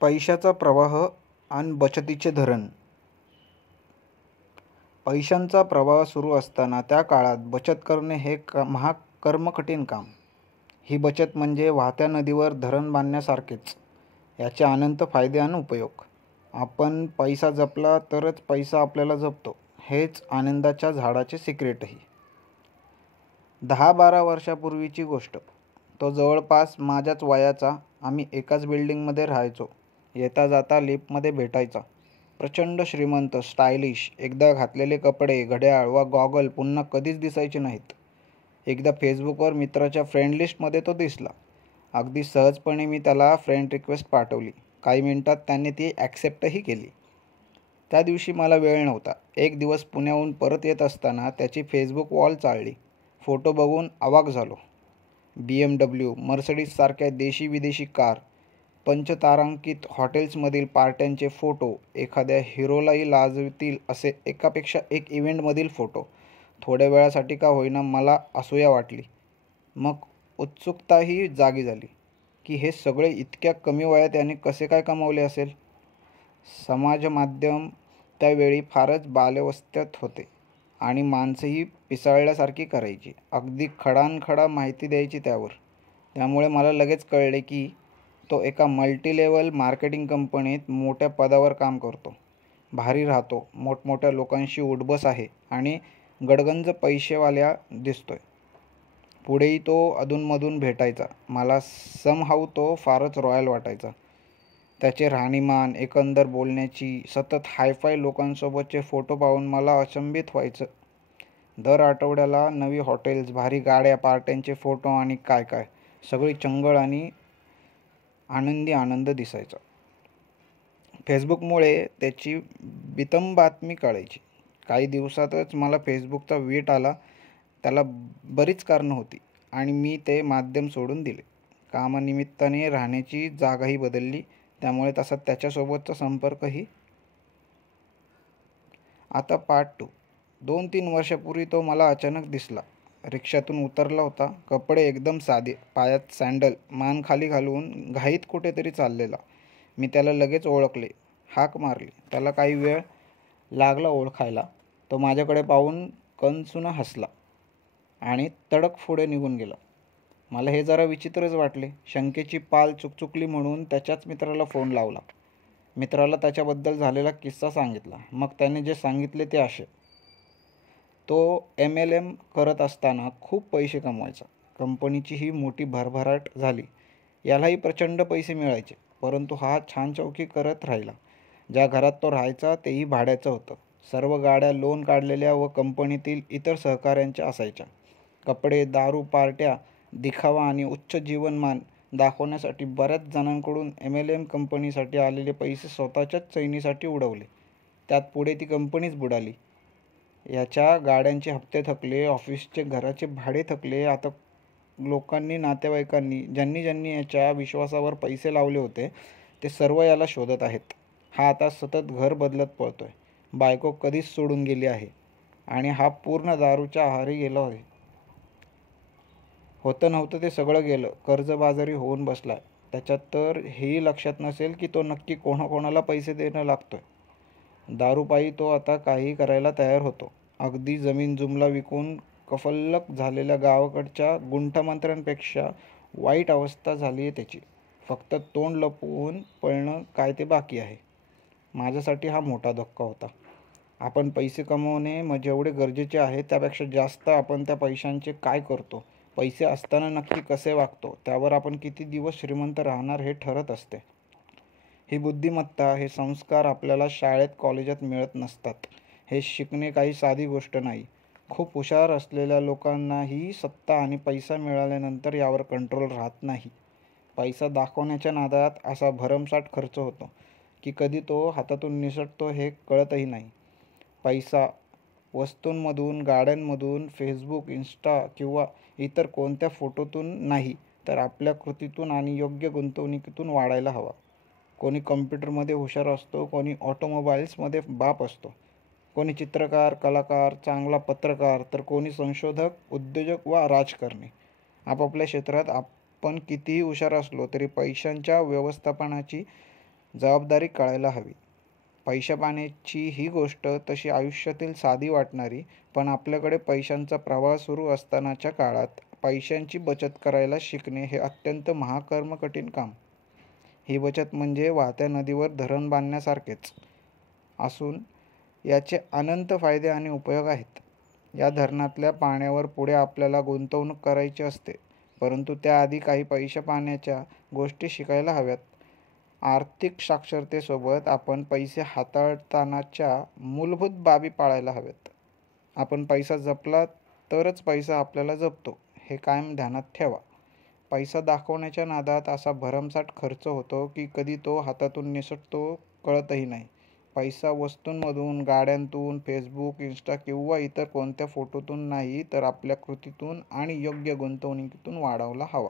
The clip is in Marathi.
पैशाचा प्रवाह आणि बचतीचे धरण. पैशांचा प्रवाह सुरू असताना त्या काळात बचत करणे हे कर्मकठीण काम. ही बचत म्हणजे वाहत्या नदीवर धरण बांधण्यासारखेच. याचे अनंत फायदे आणि उपयोग. आपण पैसा जपला तरच पैसा आपल्याला जपतो, हेच आनंदाच्या झाडाचे सिक्रेटही. 10-12 वर्षापूर्वीची गोष्ट. तो जवळपास माझ्याच वयाचा. आम्ही एकाच बिल्डिंगमध्ये राहायचो. येता जाता लिफ्टमध्ये भेटायचा. प्रचंड श्रीमंत, स्टायलिश. एकदा घातलेले कपडे, घड्याळ वा गॉगल पुन्हा कधीच दिसायचे नाहीत. एकदा फेसबुकवर मित्राच्या फ्रेंड लिस्टमध्ये तो दिसला. अगदी सहजपणे मी त्याला फ्रेंड रिक्वेस्ट पाठवली. काही मिनिटात त्याने ती ॲक्सेप्टही केली. त्या दिवशी मला वेळ नव्हता. एक दिवस पुण्याहून परत येत असताना त्याची फेसबुक वॉल चाळली. फोटो बघून अवाक झालो. BMW, मर्सिडीजसारख्या देशी विदेशी कार, पंचतारांकित हॉटेल्समधील पार्ट्यांचे फोटो, एखाद्या हिरोलाही लाजवतील असे एकापेक्षा एक इव्हेंटमधील फोटो. थोड्या वेळासाठी का होईना मला असूया वाटली. मग उत्सुकताही जागी झाली की हे सगळे इतक्या कमी वयात याने कसे काय कमावले असेल. समाजमाध्यम त्यावेळी फारच बाल्यावस्थेत होते आणि माणसंही पिसाळल्यासारखी करायची. अगदी खडानखडा माहिती द्यायची त्यावर. त्यामुळे मला लगेच कळले की तो एका मल्टीलेव्हल मार्केटिंग कंपनीत मोठ्या पदावर काम करतो. भारी राहतो, मोठमोठ्या लोकांशी उठबस आहे आणि गडगंज पैसेवाल्या दिसतोय. पुढेही तो अधूनमधून भेटायचा. मला समहाऊ तो फारच रॉयल वाटायचा. त्याचे राहणीमान, एकंदर बोलण्याची, सतत हायफाय लोकांसोबतचे फोटो पाहून मला अचंबित व्हायचं. दर आठवड्याला नवी हॉटेल्स, भारी गाड्या, पार्ट्यांचे फोटो आणि काय काय, सगळी चंगळ आणि आनंदी आनंद दिसायचा. फेसबुकमुळे त्याची बित्तंब बातमी कळायची. काही दिवसातच मला फेसबुकचा वीट आला. त्याला बरीच कारणं होती आणि मी ते माध्यम सोडून दिले. कामानिमित्ताने राहण्याची जागाही बदलली, त्यामुळे तसा त्याच्यासोबतचा संपर्कही. आता पार्ट 2. 2-3 वर्षापूर्वी तो मला अचानक दिसला. रिक्षातून उतरला होता. कपडे एकदम साधे, पायात सँडल, मान खाली घालून घाईत कुठेतरी चाललेला. मी त्याला लगेच ओळखले. हाक मारली. त्याला काही वेळ लागला ओळखायला. तो माझ्याकडे पाहून कणसून हसला आणि तडक पुढे निघून गेला. मला हे जरा विचित्रच वाटले. शंकेची पाल चुकचुकली म्हणून त्याच्याच मित्राला फोन लावला. मित्राला त्याच्याबद्दल झालेला किस्सा सांगितला. मग त्याने जे सांगितले ते असे. तो MLM करत असताना खूप पैसे कमवायचा. कंपनीचीही मोठी भरभराट झाली. यालाही प्रचंड पैसे मिळायचे. परंतु हा छानचौकी करत राहिला. ज्या घरात तो राहायचा तेही भाड्याचं होतं. सर्व गाड्या लोन काढलेल्या व कंपनीतील इतर सहकाऱ्यांच्या असायच्या. कपडे, दारू, पार्ट्या, दिखावा आणि उच्च जीवनमान दाखवण्यासाठी बऱ्याच जणांकडून MLM कंपनीसाठी आलेले पैसे स्वतःच्याच चैनीसाठी उडवले. त्यात पुढे ती कंपनीच बुडाली. याच्या गाड्यांचे हप्ते थकले, ऑफिसचे घराचे भाडे थकले. आता लोकांनी, नातेवाईकांनी, ज्यांनी ज्यांनी याच्या विश्वासावर पैसे लावले होते ते सर्व याला शोधत आहेत. हा आता सतत घर बदलत पळतोय. बायको कधीच सोडून गेली आहे आणि हा पूर्ण दारूच्या आहारी गेला आहे. होतं नव्हतं ते सगळं गेलं. कर्जबाजारी होऊन बसलाय. त्याच्यात तर हेही लक्षात नसेल की तो नक्की कोणाकोणाला पैसे देणं लागतोय. दारूपायी तो आता काहीही करायला तयार होतो. अगदी जमीन जुमला विकून कफल्लक झालेल्या गावाकडच्या गुंठमंत्र्यांपेक्षा वाईट अवस्था झाली आहे त्याची. फक्त तोंड लपवून पळणं काय ते बाकी आहे. माझ्यासाठी हा मोठा धक्का होता. आपण पैसे कमवणे जेवढे गरजेचे आहे त्यापेक्षा जास्त आपण त्या पैशांचे काय करतो, पैसे असताना नक्की कसे वागतो, त्यावर आपण किती दिवस श्रीमंत राहणार हे ठरत असते. ही बुद्धिमत्ता, हे संस्कार आपल्याला शाळेत कॉलेजात मिळत नसतात. हे शिकणे काही साधी गोष्ट नाही. खूप हुशार असलेल्या लोकांनाही सत्ता आणि पैसा मिळाल्यानंतर यावर कंट्रोल राहत नाही. पैसा दाखवण्याच्या नादात असा भरमसाठ खर्च होतो की कधी तो हातातून निसटतो हे कळतही नाही. पैसा वस्तूंमधून, गाड्यांमधून, फेसबुक, इन्स्टा किंवा इतर कोणत्या फोटोतून नाही तर आपल्या कृतीतून आणि योग्य गुंतवणुकीतून वाढायला हवा. कोणी कॉम्प्युटरमध्ये हुशार असतो, कोणी ऑटोमोबाईल्समध्ये बाप असतो, कोणी चित्रकार, कलाकार, चांगला पत्रकार, तर कोणी संशोधक, उद्योजक वा राजकारणी. आपापल्या क्षेत्रात आपण कितीही हुशार असलो तरी पैशांच्या व्यवस्थापनाची जबाबदारी कळायला हवी. पैशापाण्याची ही गोष्ट तशी आयुष्यातील साधी वाटणारी, पण आपल्याकडे पैशांचा प्रवाह सुरू असतानाच्या काळात पैशांची बचत करायला शिकणे हे अत्यंत महाकर्म कठीण काम. ही बचत म्हणजे वाहत्या नदीवर धरण बांधण्यासारखेच असून याचे अनंत फायदे आणि उपयोग आहेत. या धरणातल्या पाण्यावर पुढे आपल्याला गुंतवणूक करायची असते, परंतु त्याआधी काही पैशापाण्याच्या गोष्टी शिकायला हव्यात. आर्थिक साक्षरतेसोबत आपण पैसे हाताळतानाच्या मूलभूत बाबी पाळायला हव्यात. आपण पैसा जपला तरच पैसा आपल्याला जपतो, हे कायम ध्यानात ठेवा. पैसा दाखवण्याच्या नादात असा भरमसाठ खर्च होतो की कधी तो हातातून निसटतो कळतही नाही. पैसा वस्तूंमधून, गाड्यांतून, फेसबुक, इन्स्टा किंवा इतर कोणत्या फोटोतून नाही तर आपल्या कृतीतून आणि योग्य गुंतवणुकीतून वाढवला हवा.